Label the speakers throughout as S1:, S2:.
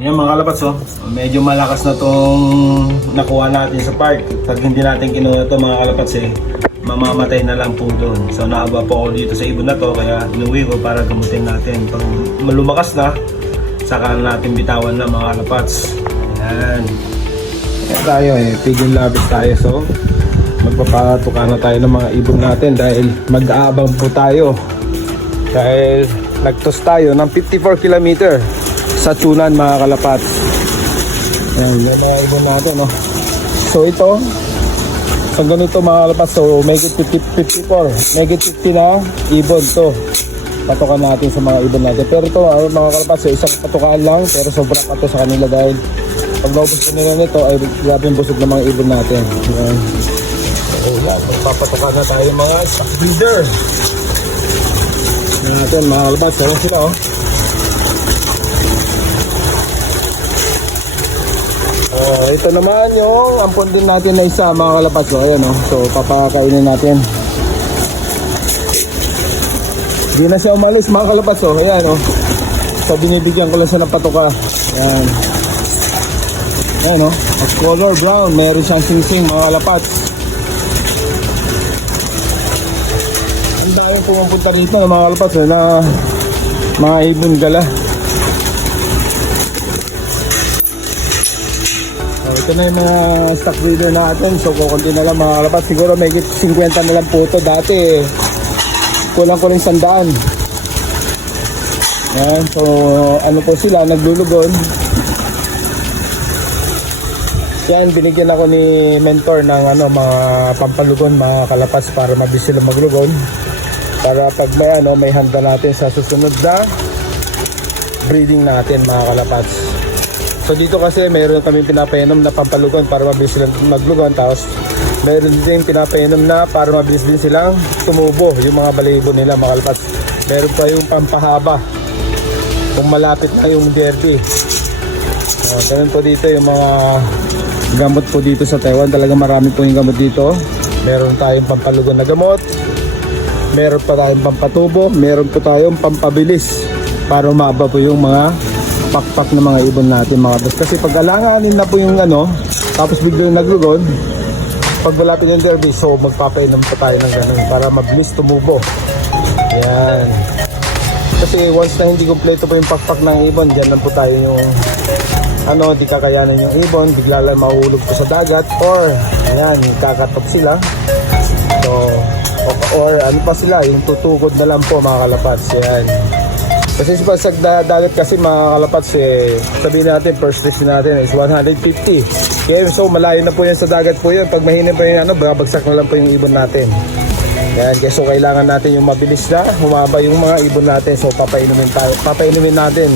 S1: Yan mga kalapats oh. Medyo malakas na tong nakuha natin sa park. Pag hindi natin kinuha to mga kalapats eh, mamamatay na lang po doon. So naaba po ako dito sa ibon na to kaya inuwi ko para gamutin natin. Pag malumakas na, saka natin bitawan na mga kalapats. Yan. Yan tayo eh, pigil labis tayo so magpapatuka na tayo ng mga ibon natin dahil mag-aabang po tayo dahil nagtos tayo ng 54 kilometer sa tunan mga kalapat. Yan yan na ibon natin no? So ito sa ganito mga kalapat so may 54 may 50 na ibon to. Patukan natin sa mga ibon natin. Pero ito ah, mga kalapat so isang patukaan lang pero sobrang pato sa kanila dahil pag naubos ko nila nito ay grabe yung busog ng mga ibon natin. Yan Okay lang, magpapatukan na tayo mga breeder natin mga kalabas, ewan sila oh. Oh, ito naman yung ampon din natin na isa mga kalabas oh. Ayan oh. So papakainin natin. Hindi na siya umalis mga kalabas oh. Ayan oh. So binibigyan ko lang siya ng patuka. Ayan. Ayan oh. Of color brown. Meron siyang sing-sing mga kalapats. Ang daming pumupunta rito ng mga kalapats eh, na mga ibon gala. Ito na yung mga stock breeder natin. So, kukunti na lang mga kalapats. Siguro may 50 na lang po ito. Dati, kulang ko rin sandaan. Yan. So, ano po sila, naglulugon. Yan, binigyan ako ni mentor ng ano, mga pampalugon, mga kalapas para mabilis sila maglugon. Para pag may ano, may handa natin sa susunod na breeding natin mga kalapats. So dito kasi mayroon kami pinapainom na pampalugon para mabilis silang maglugon. Tapos mayroon din pinapainom na para mabilis din silang tumubo yung mga balahibo nila mga kalapats. Meron pa yung pampahaba kung malapit na yung derby. Uh, ganun po dito yung mga gamot po dito sa Taiwan. Talaga marami po yung gamot dito. Meron tayong pampalugon na gamot. Meron pa tayong pampatubo. Meron po tayong pampabilis para umaba po yung mga pakpak ng mga ibon natin mga boss. Kasi pag alanganin na po yung ano, tapos biglang naglugon, pag malapit yung derby, so magpapainom pa tayo ng ganun para mabilis tumubo. Ayan. Kasi once na hindi kumpleto po yung pakpak ng ibon, dyan lang po tayo yung ano, di kakayanan yung ibon, bigla lang mahulog po sa dagat or ayan, kakatop sila. So, o- or ano pa sila, yung tutugod na lang po mga kalapats. Yan. Kasi sa sa da- dagat kasi mga kalapats eh, sabihin natin first list natin is 150. Okay, so malayo na po yan sa dagat po yan. Pag mahina pa yung ano, babagsak na lang po yung ibon natin. Yan, kaya so kailangan natin yung mabilis na humaba yung mga ibon natin. So papainumin tayo, papainumin natin.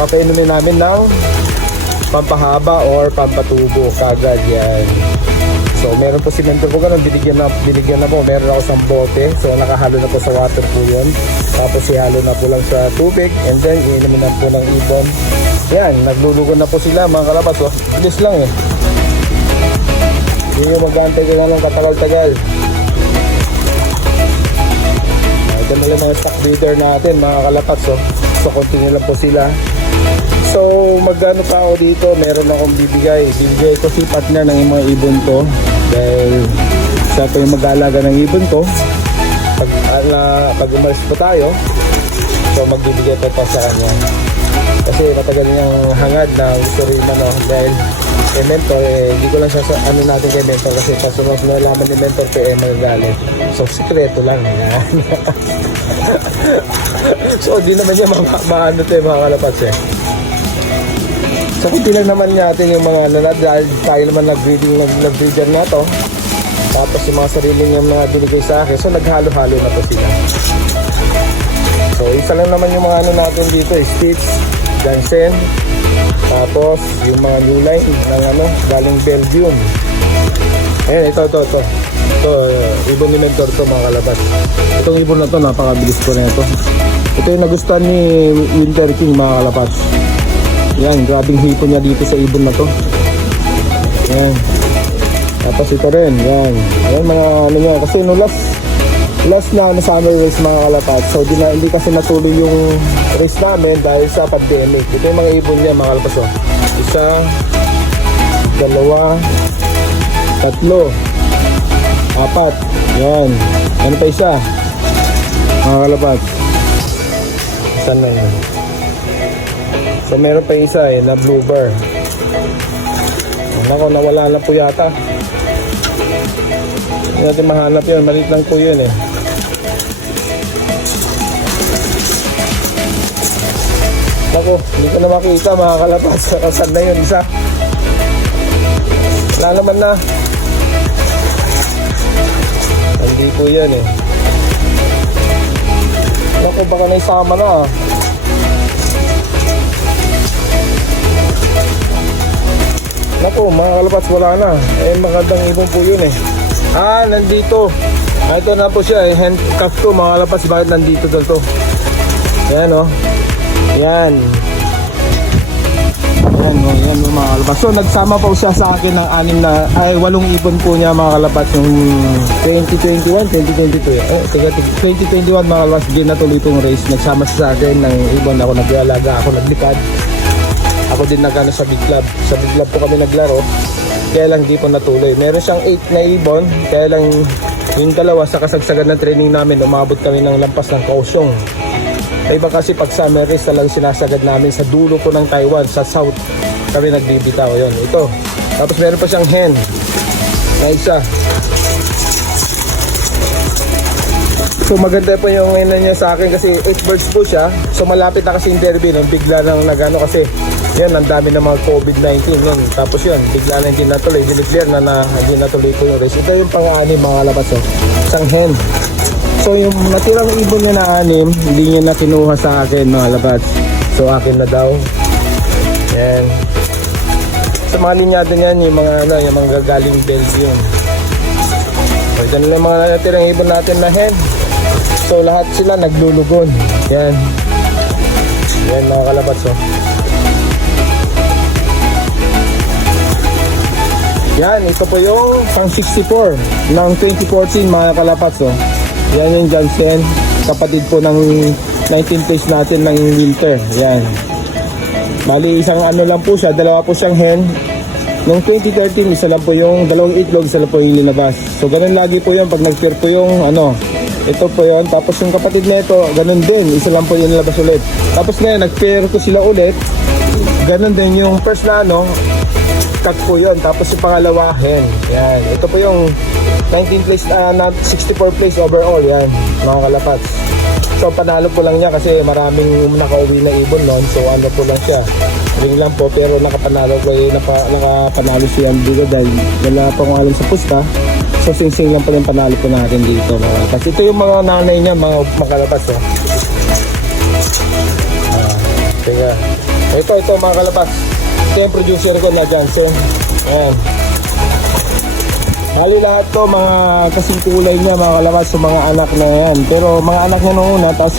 S1: Papainumin namin ng pampahaba or pampatubo kagad yan. So meron po si mentor ko ganun, binigyan na, binigyan na po. Meron ako sa bote, so nakahalo na po sa water po yun. Tapos ihalo na po lang sa tubig and then iinumin na po ng ibon. Yan, naglulugon na po sila mga kalabas. Oh. Bilis lang eh. Hindi mo mag-aantay ka lang katagal-tagal. Ito na lang mga stock breeder natin mga kalapats oh. So continue lang po sila. So magkano pa ako dito, meron akong bibigay. Bibigay ko si partner ng mga ibon ko. Dahil siya po yung mag-aalaga ng ibon ko. Pag, ala, pag umalis po tayo, so magbibigay pa pa sa kanya. Kasi matagal niyang hangad na gusto rin ano, dahil kay mentor, eh, hindi ko lang siya sa- ano natin kay mentor kasi sa sunod na nalaman ni mentor kay eh, magagalit. So, sikreto lang. So, di naman niya ma- maano to yung mga kalapats eh. Kunti lang naman natin yung mga ano na dahil tayo naman nag-breeding, nag- nag-breeder na to. Tapos yung mga sarili niya mga binigay sa akin. So, naghalo-halo na to sila. So, isa lang naman yung mga ano natin dito, eh, Stitch, Jansen, tapos yung mga new line ng ano, galing Belgium. Ayan, ito, ito, ito. Ito, uh, ibon ni Mentor to mga kalabas. Itong ibon na to, napakabilis ko na ito. Ito yung nagustuhan ni Winter King mga kalabas. Yan, grabing hipo niya dito sa ibon na to. Yan. Tapos ito rin, yan. Ayan mga ano niya. Kasi no last last na na summer race mga kalapat. So di na, hindi kasi natuloy yung race namin dahil sa pandemic. Ito yung mga ibon niya mga kalapas. Oh. Isa, dalawa, tatlo, apat. Yan. Ano pa isa? Mga kalapat. Saan na yun? So meron pa isa eh, na blue bar. Nako, nawala na po yata. Hindi natin mahanap yun. Maliit lang po yun eh. Nako, hindi ko na makita mga kalapas. Saan na yun isa? Wala naman na. Hindi po yan eh. Nako, baka naisama na ah. Naku, mga kalapats, wala na. Eh, magandang ibon po yun eh. Ah, nandito. Ah, ito na po siya eh. Handcuff to, mga kalapats. Bakit nandito dal to? Yan oh. Yan. Yan oh, yan oh, mga kalapats. So, nagsama po siya sa akin ng anim na, ay, walong ibon po niya mga kalapats. Yung 2021, 2022. Eh, tiga, tiga, 2021 mga kalapats, di natuloy itong race. Nagsama siya sa akin ng ibon ako. Nag-alaga ako, naglipad. Ako din nagano sa big club. Sa big club po kami naglaro. Kaya lang di po natuloy. Meron siyang 8 na ibon. Kaya lang yung dalawa sa kasagsagan ng training namin, umabot kami ng lampas ng kausyong. Iba kasi pag summer race talagang sinasagad namin sa dulo po ng Taiwan, sa south. Kami nagbibitaw yun. Ito. Tapos meron pa siyang hen. Na isa. So maganda po yung ina niya sa akin kasi 8 birds po siya. So malapit na kasi yung derby nung bigla nang nagano kasi yan ang dami ng mga COVID-19 yun. Tapos yun, bigla na hindi natuloy. Dineclare na na hindi natuloy po yung race. Ito yung pang-anim mga labas oh. Isang hen. So yung natirang ibon niya na anim, hindi niya na kinuha sa akin mga labas. So akin na daw. Yan. Sa mga linyado niyan, yung mga ano, yung mga gagaling Belgium. So ito na lang mga natirang ibon natin na hen. So lahat sila naglulugon. Yan. Yan mga kalabats oh. Yan, ito po yung pang 64 ng 2014 mga kalapats oh. Yan yung Johnson, kapatid po ng 19 place natin ng winter. Yan. Bali isang ano lang po siya, dalawa po siyang hen. Noong 2013, isa lang po yung dalawang itlog, isa lang po yung linabas. So ganun lagi po yun pag nag-pair po yung ano, ito po yun. Tapos yung kapatid na ito, ganun din, isa lang po yung nilabas ulit. Tapos ngayon, nag-pair ko sila ulit. Ganun din yung first na ano, cut po yun. Tapos yung pangalawa, hen. Yan. Ito po yung 19 place, ah, na 64 place overall. Yan, mga kalapats. So panalo po lang niya kasi maraming nakauwi na ibon noon. So ano po lang siya. Ring lang po pero nakapanalo ko eh, napa, nakapanalo si Andigo dahil wala pa kong alam sa pusta. So sing-sing lang po yung panalo po natin dito mga kalapats. Ito yung mga nanay niya mga makalapats. Oh. Ah. Ito, ito mga kalapats. Ito yung producer ko na Johnson. Ayan. Hali lahat to mga kasing kulay niya mga kalabas sa mga anak na yan. Pero mga anak niya noong una, tapos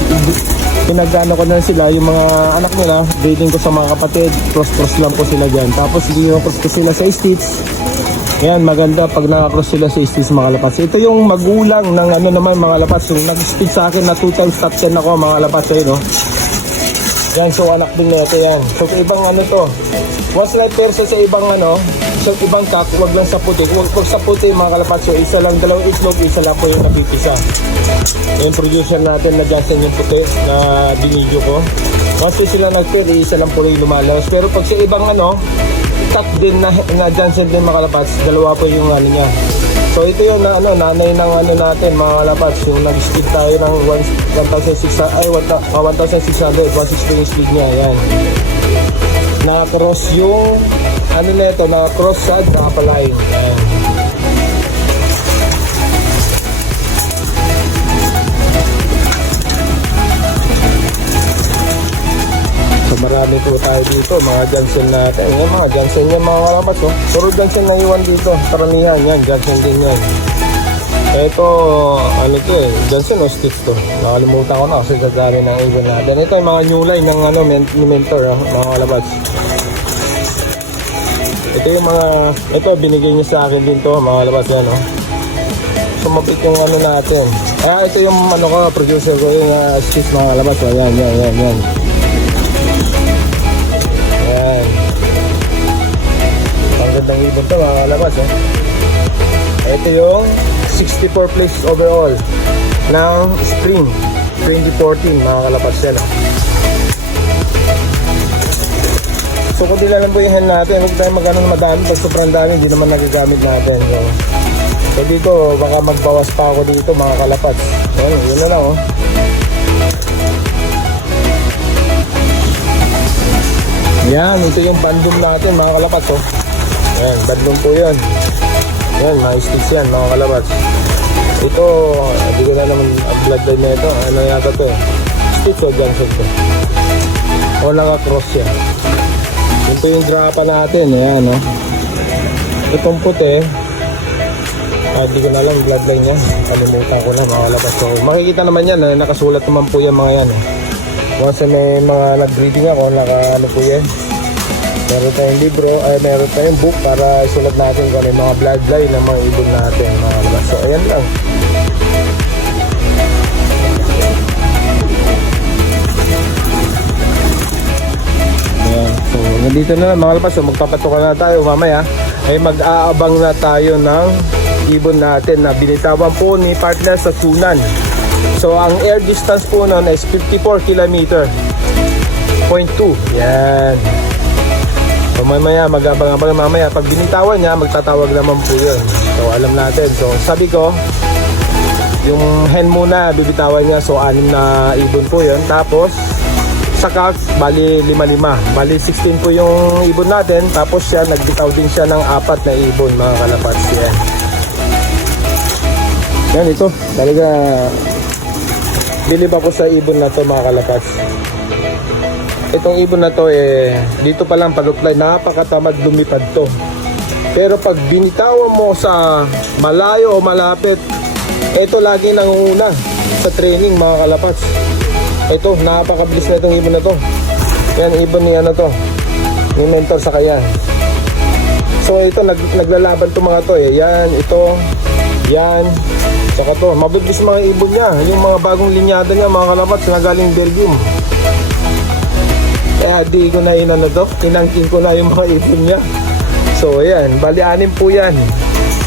S1: pinagano ko na sila, yung mga anak nila, dating ko sa mga kapatid, cross-cross lang po sila dyan. Tapos cross ko sila sa States. Yan, maganda pag nakakross sila sa States mga lapas. Ito yung magulang ng ano naman mga lapas. Yung nag-speed sa akin na 2 times top 10 ako mga lapas. Ayun, no? Yan, so anak din nito yan. So ibang ano to. Once na perso sa ibang ano, sa ibang kak, wag lang sa puti. Wag, wag sa puti mga kalapat. So isa lang, dalawang itlog, isa lang po yung napipisa. Yung producer natin na Johnson yung puti na binidyo ko. Once sila nag-pair, isa lang po yung lumalawas. Pero pag sa ibang ano, cut din na, na Johnson din mga kalapats, dalawa po yung ano niya. So ito yung na, ano, nanay ng ano natin mga kalapats, yung nag-speed tayo ng 1,600, ay 1,600, 160 yung speed niya, yan. Na-cross yung, ano na ito, na-cross sa nakapalay. Ayan. So marami po tayo dito, mga Johnson natin. Yan mga Johnson yan mga kalabat. Oh. Puro Johnson na iwan dito. Karamihan yan, Johnson din yan. Ito, ano to eh, Johnson o Stitch to. Nakalimutan ko na kasi dadami ng ibon natin. Ito yung mga new line ng ano, men- ni mentor, oh, mga kalabats. Ito yung mga, ito binigay niya sa akin din to, mga kalabats yan. Oh. sumabit yung ano natin. Ah, ito yung ano ko, producer ko, yung uh, skis mga kalabas. Oh, yan, yan, yan, yan. Yan. Ang gandang ibon to mga kalabas eh. Ito yung 64 places overall ng spring 2014 mga kalabas yan. So kung di hen natin, huwag tayo magano na madami. Pag sobrang dami, hindi naman nagagamit natin. So, so dito, baka magbawas pa ako dito mga kalapats. Yan, yun na lang oh. Yan, ito yung bandum natin mga kalapats oh. Yan, bandum po yun. Yan, mga sticks yan mga kalapats. Ito, hindi ko na naman ang bloodline na ito. Ano yata to? Sticks o junction to? O naka-cross yan. Ito yung grapa natin, ayan no. Itong puti, ah, di ko na alam bloodline niya. Kalimutan ko na mga kalabas ko. Makikita naman yan, eh, nakasulat naman po yan mga yan. Eh. Once may mga nag-breeding ako, naka ano po yan. Meron tayong libro, ay meron tayong book para isulat natin kung ano yung mga bloodline ng mga ibon natin mga kalabas. So ayan lang. Ayan. So, nandito na lang mga kalpas. So, magpapatukan na tayo mamaya. Ay mag-aabang na tayo ng ibon natin na binitawan po ni partner sa Sunan. So, ang air distance po nun is 54 km. 0.2. Yan. Mamaya, mag-abang-abang mamaya. Pag binitawan niya, magtatawag naman po yun. So, alam natin. So, sabi ko, yung hen muna, bibitawan niya. So, anim na ibon po yun. Tapos, saka bali 5-5 bali 16 po yung ibon natin tapos siya nagbitaw din siya ng apat na ibon mga kalapats yan yan ito talaga bilib ako sa ibon na to mga kalapats itong ibon na to eh dito pa lang paluplay napakatamad lumipad to pero pag binitawan mo sa malayo o malapit ito lagi nangunguna sa training mga kalapats ito, napakabilis na itong ibon na to. Yan, ibon ni ano to. Ni mentor sa kaya. So ito, nag, naglalaban to mga to eh. Yan, ito, yan. Saka to, mabilis mga ibon niya. Yung mga bagong linyada niya, mga kalabat, na galing Belgium. Kaya di ko na inano to. Inangkin ko na yung mga ibon niya. So yan, bali anim po yan.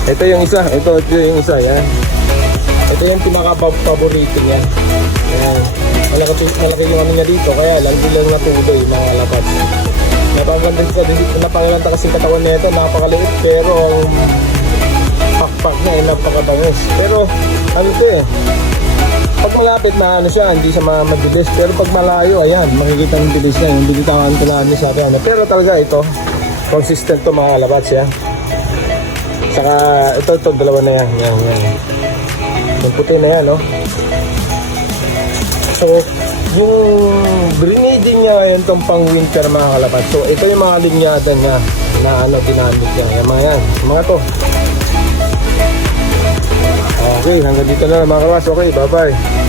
S1: Ito yung isa, ito, ito yung isa, yan. Ito yung pinaka-paborito niya. Yan. Malaki, malaki yung ano niya dito, kaya lang bilang natuloy mga lapat. Napakaganda sa napakaganda kasi katawan nito, napakaliit pero ang pakpak niya ay napakabangis. Pero ano ito eh, pag malapit na ano siya, hindi siya ma- mabilis. Pero pag malayo, ayan, makikita yung bilis niya. Yung binitawan ko lang sa akin. Pero talaga ito, consistent to mga labat siya. Saka ito, ito, dalawa na yan. Yan, yan. Yung puti na yan, no? So, yung grenading niya ngayon tong pang winter mga kalapat. So, ito yung mga linyada niya na ano, ginamit niya. Yung mga yan. Mga to. Okay, hanggang dito na lang mga kawas. Okay, bye-bye.